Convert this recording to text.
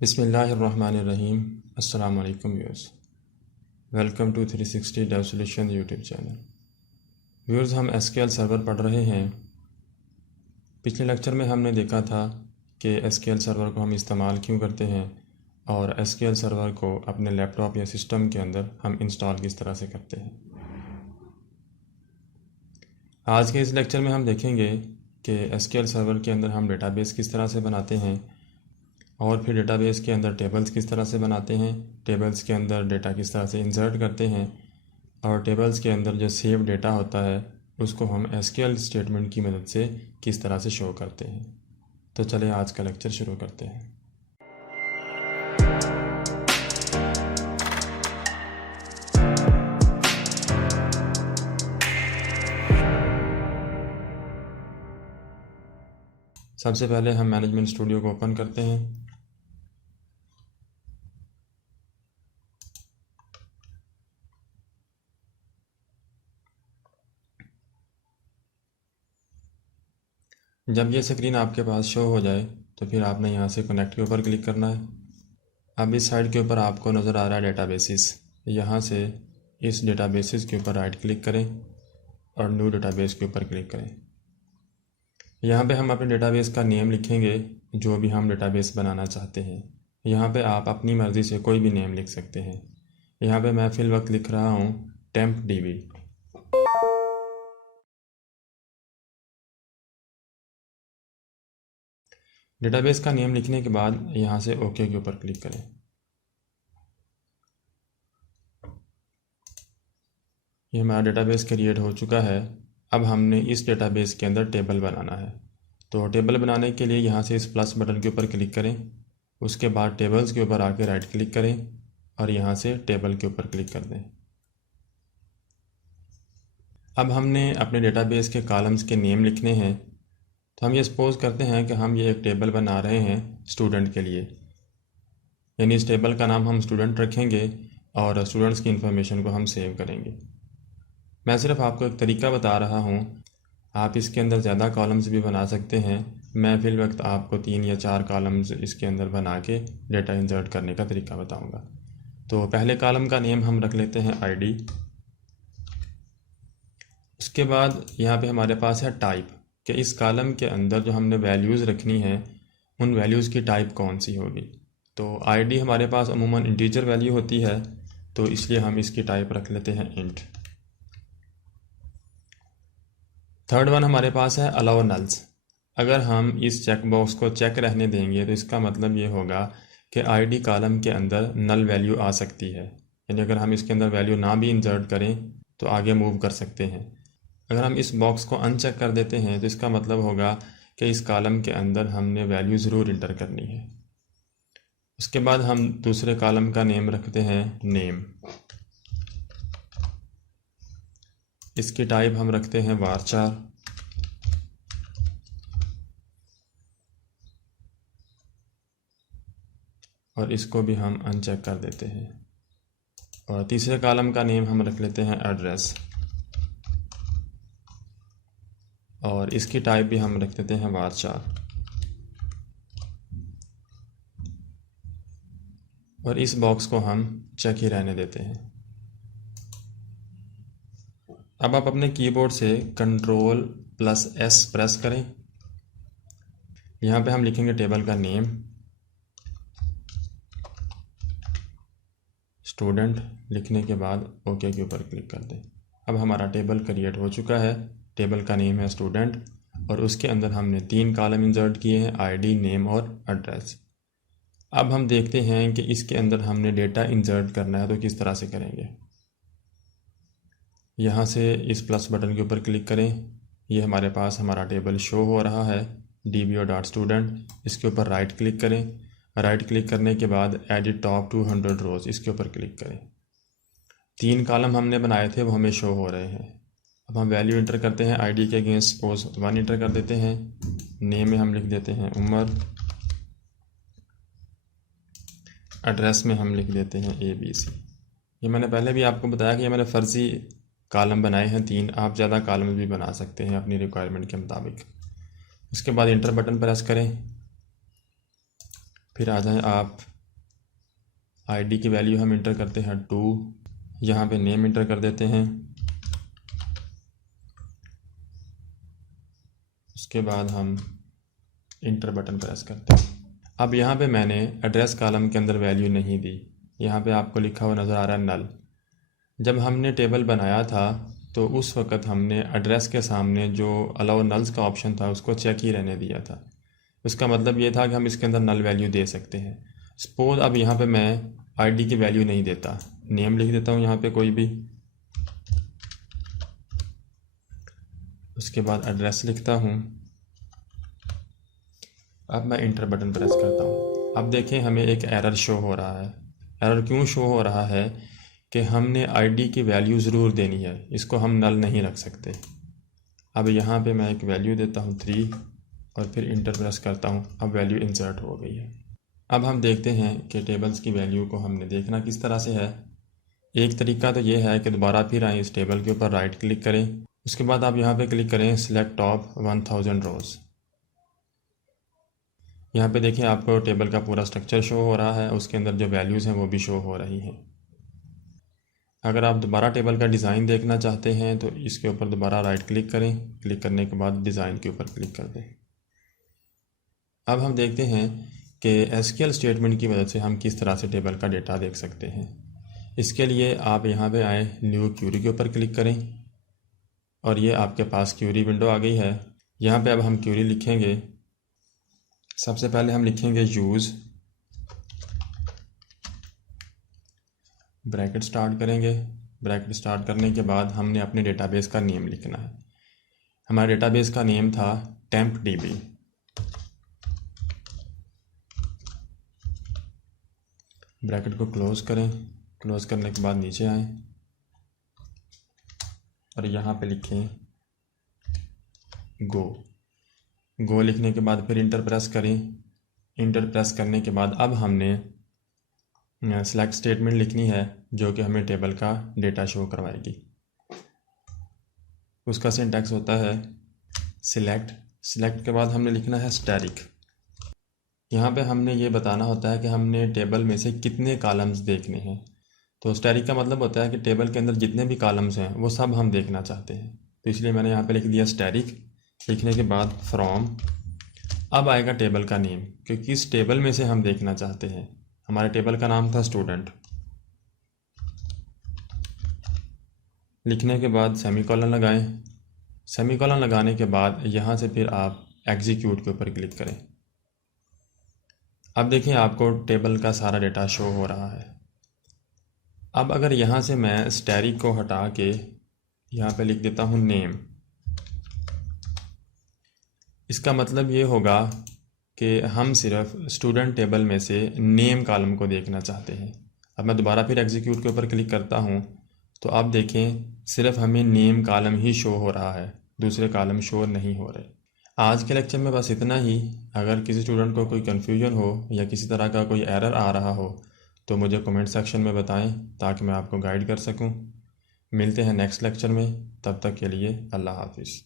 बिस्मिल्लाहिर्रहमानिर्रहीम। अस्सलाम वालेकुम viewers, welcome to 360 Dev solution YouTube channel. Viewers, हम एसक्यूएल सर्वर पढ़ रहे हैं। पिछले लेक्चर में हमने देखा था कि एसक्यूएल सर्वर को हम इस्तेमाल क्यों करते हैं और एसक्यूएल सर्वर को अपने लैपटॉप या सिस्टम के अंदर हम इंस्टॉल किस तरह से करते हैं। आज के इस लेक्चर में हम देखेंगे कि एसक्यूएल सर्वर के अंदर हम डेटाबेस किस तरह से बनाते हैं और फिर डेटाबेस के अंदर टेबल्स किस तरह से बनाते हैं, टेबल्स के अंदर डेटा किस तरह से इंसर्ट करते हैं और टेबल्स के अंदर जो सेव डेटा होता है उसको हम एसक्यूएल स्टेटमेंट की मदद से किस तरह से शो करते हैं। तो चलिए आज का लेक्चर शुरू करते हैं। सबसे पहले हम मैनेजमेंट स्टूडियो को ओपन करते हैं। जब ये स्क्रीन आपके पास शो हो जाए तो फिर आपने यहाँ से कनेक्ट के ऊपर क्लिक करना है। अब इस साइड के ऊपर आपको नज़र आ रहा है डेटाबेसिस। यहाँ से इस डेटाबेसिस के ऊपर राइट क्लिक करें और न्यू डेटाबेस के ऊपर क्लिक करें। यहाँ पे हम अपने डेटाबेस का नेम लिखेंगे जो भी हम डेटाबेस बनाना चाहते हैं। यहाँ पे आप अपनी मर्ज़ी से कोई भी नेम लिख सकते हैं। यहाँ पे मैं फिल वक्त लिख रहा हूँ टेम्प डीबी। डेटाबेस का नेम लिखने के बाद यहाँ से ओके के ऊपर क्लिक करें। ये हमारा डेटाबेस क्रिएट हो चुका है। अब हमने इस डेटाबेस के अंदर टेबल बनाना है। तो टेबल बनाने के लिए यहाँ से इस प्लस बटन के ऊपर क्लिक करें, उसके बाद टेबल्स के ऊपर आके राइट क्लिक करें और यहाँ से टेबल के ऊपर क्लिक कर दें। अब हमने अपने डेटाबेस के कॉलम्स के नेम लिखने हैं। तो हम ये सपोज करते हैं कि हम ये एक टेबल बना रहे हैं स्टूडेंट के लिए, यानी इस टेबल का नाम हम स्टूडेंट रखेंगे और स्टूडेंट्स की इन्फॉर्मेशन को हम सेव करेंगे। मैं सिर्फ आपको एक तरीका बता रहा हूँ, आप इसके अंदर ज़्यादा कॉलम्स भी बना सकते हैं। मैं फिल वक्त आपको 3 या 4 कॉलम्स इसके अंदर बना के डेटा इंसर्ट करने का तरीका बताऊँगा। तो पहले कॉलम का नेम हम रख लेते हैं आईडी। उसके बाद यहाँ पे हमारे पास है टाइप, कि इस कॉलम के अंदर जो हमने वैल्यूज़ रखनी है उन वैल्यूज़ की टाइप कौन सी होगी। तो आईडी हमारे पास अमूमन इंटीजर वैल्यू होती है, तो इसलिए हम इसकी टाइप रख लेते हैं इंट। थर्ड वन हमारे पास है अलाउ नल्स। अगर हम इस चेक बॉक्स को चेक रहने देंगे तो इसका मतलब ये होगा कि आईडी कॉलम के अंदर नल वैल्यू आ सकती है, यानी अगर हम इसके अंदर वैल्यू ना भी इंसर्ट करें तो आगे मूव कर सकते हैं। अगर हम इस बॉक्स को अनचेक कर देते हैं तो इसका मतलब होगा कि इस कॉलम के अंदर हमने वैल्यू ज़रूर इंटर करनी है। उसके बाद हम दूसरे कॉलम का नेम रखते हैं नेम। इसकी टाइप हम रखते हैं varchar। और इसको भी हम अनचेक कर देते हैं। और तीसरे कॉलम का नेम हम रख लेते हैं एड्रेस और इसकी टाइप भी हम रख देते हैं varchar। और इस बॉक्स को हम चेक ही रहने देते हैं। अब आप अपने कीबोर्ड से Ctrl+S प्रेस करें। यहाँ पे हम लिखेंगे टेबल का नेम स्टूडेंट, लिखने के बाद ओके के ऊपर क्लिक कर दें। अब हमारा टेबल क्रिएट हो चुका है। टेबल का नेम है स्टूडेंट और उसके अंदर हमने 3 कॉलम इंसर्ट किए हैं, आईडी, नेम और एड्रेस। अब हम देखते हैं कि इसके अंदर हमने डेटा इंसर्ट करना है तो किस तरह से करेंगे। यहाँ से इस प्लस बटन के ऊपर क्लिक करें। ये हमारे पास हमारा टेबल शो हो रहा है dbo.student। इसके ऊपर राइट क्लिक करें। राइट क्लिक करने के बाद एडिट टॉप 200 रोज़, इसके ऊपर क्लिक करें। 3 कॉलम हमने बनाए थे वो हमें शो हो रहे हैं। अब हम वैल्यू इंटर करते हैं। आईडी के अगेंस्ट सपोज 1 इंटर कर देते हैं। नेम में हम लिख देते हैं उमर। एड्रेस में हम लिख देते हैं ABC। ये मैंने पहले भी आपको बताया कि ये मैंने फ़र्ज़ी कॉलम बनाए हैं 3। आप ज़्यादा कॉलम भी बना सकते हैं अपनी रिक्वायरमेंट के मुताबिक। उसके बाद इंटर बटन प्रेस करें। फिर आ जाएं आप, आईडी की वैल्यू हम इंटर करते हैं 2, यहाँ पे नेम इंटर कर देते हैं। उसके बाद हम इंटर बटन प्रेस करते हैं। अब यहाँ पे मैंने एड्रेस कॉलम के अंदर वैल्यू नहीं दी, यहाँ पे आपको लिखा हुआ नज़र आ रहा है नल। जब हमने टेबल बनाया था तो उस वक़्त हमने एड्रेस के सामने जो अलाउ नल्स का ऑप्शन था उसको चेक ही रहने दिया था। उसका मतलब ये था कि हम इसके अंदर नल वैल्यू दे सकते हैं। सपोज अब यहाँ पे मैं आईडी की वैल्यू नहीं देता, नेम लिख देता हूँ यहाँ पे कोई भी, उसके बाद एड्रेस लिखता हूँ। अब मैं इंटर बटन प्रेस करता हूँ। अब देखें हमें एक एरर शो हो रहा है। एरर क्यों शो हो रहा है कि हमने आईडी की वैल्यू ज़रूर देनी है, इसको हम नल नहीं रख सकते। अब यहाँ पे मैं एक वैल्यू देता हूँ 3 और फिर इंटर प्रेस करता हूँ। अब वैल्यू इंसर्ट हो गई है। अब हम देखते हैं कि टेबल्स की वैल्यू को हमने देखना किस तरह से है। एक तरीका तो ये है कि दोबारा फिर आएँ इस टेबल के ऊपर, राइट क्लिक करें, उसके बाद आप यहाँ पे क्लिक करें सिलेक्ट टॉप 1000 रोज़। यहाँ पे देखिए आपको टेबल का पूरा स्ट्रक्चर शो हो रहा है, उसके अंदर जो वैल्यूज़ हैं वो भी शो हो रही हैं। अगर आप दोबारा टेबल का डिज़ाइन देखना चाहते हैं तो इसके ऊपर दोबारा राइट क्लिक करें, क्लिक करने के बाद डिज़ाइन के ऊपर क्लिक कर दें। अब हम देखते हैं कि एसक्यूएल स्टेटमेंट की मदद से हम किस तरह से टेबल का डेटा देख सकते हैं। इसके लिए आप यहाँ पे आए, न्यू क्यूरी के ऊपर क्लिक करें और ये आपके पास क्यूरी विंडो आ गई है। यहाँ पे अब हम क्यूरी लिखेंगे। सबसे पहले हम लिखेंगे यूज़, ब्रैकेट स्टार्ट करेंगे। ब्रैकेट स्टार्ट करने के बाद हमने अपने डेटाबेस का नेम लिखना है। हमारा डेटाबेस का नेम था TempDB। ब्रैकेट को क्लोज़ करें। क्लोज़ करने के बाद नीचे आएँ और यहाँ पे लिखें गो लिखने के बाद फिर इंटर प्रेस करें। इंटर प्रेस करने के बाद अब हमने सेलेक्ट स्टेटमेंट लिखनी है जो कि हमें टेबल का डेटा शो करवाएगी। उसका सिंटैक्स होता है सिलेक्ट के बाद हमने लिखना है स्टैटिक। यहाँ पे हमने ये बताना होता है कि हमने टेबल में से कितने कॉलम्स देखने हैं। तो स्टैटिक का मतलब होता है कि टेबल के अंदर जितने भी कॉलम्स हैं वो सब हम देखना चाहते हैं। तो इसलिए मैंने यहाँ पे लिख दिया स्टैटिक। लिखने के बाद फ्रॉम, अब आएगा टेबल का नेम, क्योंकि किस टेबल में से हम देखना चाहते हैं। हमारे टेबल का नाम था स्टूडेंट। लिखने के बाद सेमीकोलन लगाएं। सेमीकोलन लगाने के बाद यहाँ से फिर आप एग्जीक्यूट के ऊपर क्लिक करें। अब देखिए आपको टेबल का सारा डेटा शो हो रहा है। अब अगर यहाँ से मैं स्टैटिक को हटा के यहाँ पे लिख देता हूँ नेम, इसका मतलब ये होगा कि हम सिर्फ स्टूडेंट टेबल में से नेम कॉलम को देखना चाहते हैं। अब मैं दोबारा फिर एग्जीक्यूट के ऊपर क्लिक करता हूँ तो आप देखें सिर्फ हमें नेम कॉलम ही शो हो रहा है, दूसरे कॉलम शो नहीं हो रहे। आज के लेक्चर में बस इतना ही। अगर किसी स्टूडेंट को कोई कन्फ्यूजन हो या किसी तरह का कोई एरर आ रहा हो तो मुझे कमेंट सेक्शन में बताएं ताकि मैं आपको गाइड कर सकूं। मिलते हैं नेक्स्ट लेक्चर में, तब तक के लिए अल्लाह हाफिज़।